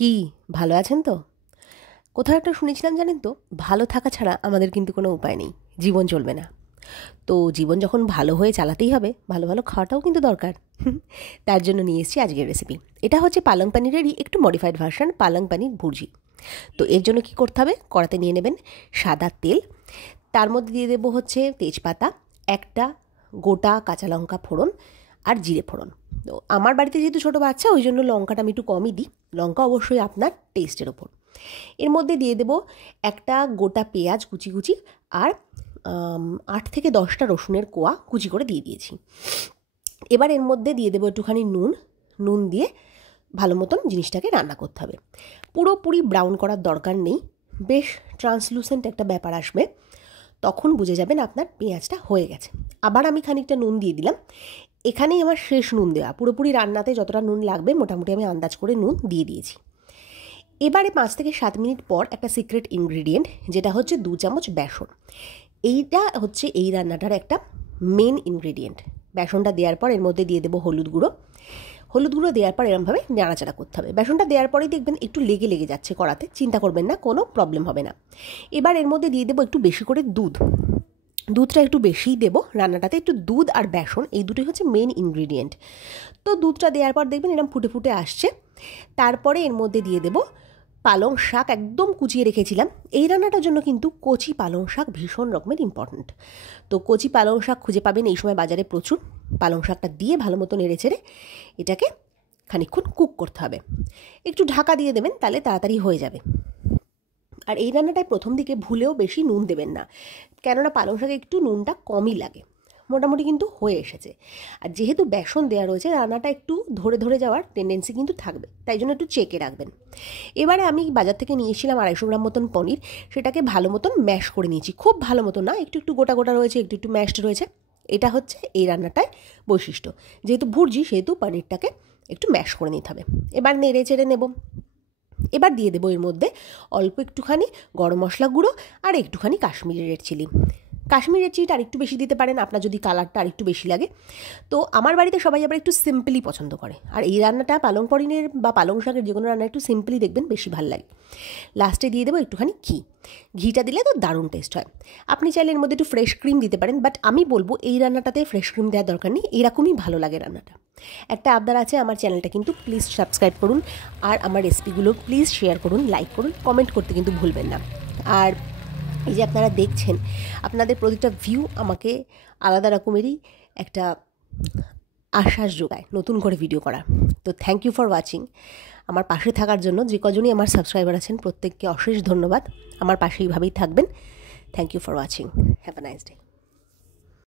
কি ভালো আছেন তো? কোথাও একটা শুনেছিলাম জানেন তো, ভালো থাকা ছাড়া আমাদের কিন্তু কোনো উপায় নেই, জীবন চলবে না। তো জীবন যখন ভালো হয়ে চালাতেই হবে, ভালো ভালো খাওয়াটাও কিন্তু দরকার। তার জন্য নিয়ে এসেছি আজকের রেসিপি। এটা হচ্ছে পালং পানিরেরই একটু মডিফাইড ভার্সন, পালং পানির ভুর্জি। তো এর জন্য কি করতে হবে, কড়াতে নিয়ে নেবেন সাদা তেল, তার মধ্যে দিয়ে দেবো হচ্ছে তেজপাতা, একটা গোটা কাঁচা লঙ্কা ফোড়ন আর জিরে ফোড়ন। তো আমার বাড়িতে যেহেতু ছোটো বাচ্চা, ওই জন্য লঙ্কাটা আমি একটু কমই দিই। লঙ্কা অবশ্যই আপনার টেস্টের ওপর। এর মধ্যে দিয়ে দেবো একটা গোটা পেঁয়াজ কুচি কুচি, আর 8 থেকে 10টা রসুনের কোয়া কুচি করে দিয়ে দিয়েছি। এবার এর মধ্যে দিয়ে দেবো একটুখানি নুন দিয়ে ভালো মতন জিনিসটাকে রান্না করতে হবে। পুরোপুরি ব্রাউন করার দরকার নেই, বেশ ট্রান্সলুসেন্ট একটা ব্যাপার আসবে, তখন বুঝে যাবেন আপনার পেঁয়াজটা হয়ে গেছে। আবার আমি খানিকটা নুন দিয়ে দিলাম। এখানেই আমার শেষ নুন দেওয়া, পুরোপুরি রান্নাতে যতটা নুন লাগবে মোটামুটি আমি আন্দাজ করে নুন দিয়ে দিয়েছি। এবারে 5 থেকে 7 মিনিট পর একটা সিক্রেট ইনগ্রিডিয়েন্ট, যেটা হচ্ছে 2 চামচ বেসন। এইটা হচ্ছে এই রান্নাটার একটা মেন ইনগ্রিডিয়েন্ট। বেসনটা দেওয়ার পর এর মধ্যে দিয়ে দেবো হলুদ গুঁড়ো দেওয়ার পর এরমভাবে নাড়াচাড়া করতে হবে। বেসনটা দেওয়ার পরেই দেখবেন একটু লেগে যাচ্ছে কড়াতে, চিন্তা করবেন না, কোনো প্রবলেম হবে না। এবার এর মধ্যে দিয়ে দেবো একটু বেশি করে দুধটা একটু বেশিই দেবো রান্নাটাতে। একটু দুধ আর বেসন এই দুটোই হচ্ছে মেন ইনগ্রিডিয়েন্ট। তো দুধটা দেওয়ার পর দেখবেন এরকম ফুটে ফুটে আসছে। তারপরে এর মধ্যে দিয়ে দেবো পালং শাক, একদম কুচিয়ে রেখেছিলাম। এই রান্নাটার জন্য কিন্তু কচি পালং শাক ভীষণ রকমের ইম্পর্ট্যান্ট। তো কচি পালং শাক খুঁজে পাবেন এই সময় বাজারে প্রচুর। পালং শাকটা দিয়ে ভালো মতো নেড়েচেড়ে এটাকে খানিকক্ষণ কুক করতে হবে। একটু ঢাকা দিয়ে দেবেন, তাহলে তাড়াতাড়ি হয়ে যাবে। আর এই রান্নাটায় প্রথম দিকে ভুলেও বেশি নুন দেবেন না, কেননা পালং শাকে একটু নুনটা কমই লাগে। মোটামুটি কিন্তু হয়ে এসেছে। আর যেহেতু বেসন দেওয়া রয়েছে, রান্নাটা একটু ধরে যাওয়ার টেন্ডেন্সি কিন্তু থাকবে, তাই জন্য একটু চেকে রাখবেন। এবারে আমি বাজার থেকে নিয়েছিলাম 250 গ্রাম মতন পনির। সেটাকে ভালো মতন ম্যাশ করে নিয়েছি, খুব ভালো মতো না, একটু গোটা গোটা রয়েছে, একটু ম্যাশড রয়েছে। এটা হচ্ছে এই রান্নাটায় বৈশিষ্ট্য। যেহেতু ভুর্জি, সেহেতু পনিরটাকে একটু ম্যাশ করে নিতে হবে। এবার নেড়ে চেড়ে নেব। এবার দিয়ে দেবো এর মধ্যে অল্প একটুখানি গরম মশলা গুঁড়ো আর একটুখানি Kashmiri red chilli. Kashmiri red চিলিটা আরেকটু বেশি দিতে পারেন আপনার যদি কালারটা আরেকটু বেশি লাগে। তো আমার বাড়িতে সবাই আবার একটু সিম্পলি পছন্দ করে, আর এই রান্নাটা পালং পনিরের বা পালং শাকের যে কোনো রান্না একটু সিম্পলি দেখবেন বেশি ভালো লাগে। লাস্টে দিয়ে দেবো একটুখানি ঘিটা দিলে তো দারুণ টেস্ট হয়। আপনি চাইলে এর মধ্যে একটু ফ্রেশ ক্রিম দিতে পারেন, বাট আমি বলবো এই রান্নাটাতে ফ্রেশ ক্রিম দেওয়ার দরকার নেই, এরকমই ভালো লাগে রান্নাটা। একটা আবদার আছে, আমার চ্যানেলটা কিন্তু প্লিজ সাবস্ক্রাইব করুন, আর আমার রেসিপিগুলো প্লিজ শেয়ার করুন, লাইক করুন, কমেন্ট করতে কিন্তু ভুলবেন না। আর এই যে আপনারা দেখছেন, আপনাদের প্রতিটা ভিউ আমাকে আলাদা রকমেরই একটা আশ্বাস যোগায় নতুন করে ভিডিও করার। তো থ্যাংক ইউ ফর ওয়াচিং। আমার পাশে থাকার জন্য যে কজনই আমার সাবস্ক্রাইবার আছেন প্রত্যেককে অশেষ ধন্যবাদ। আমার পাশে এইভাবেই থাকবেন। Thank you for watching. Have a nice day.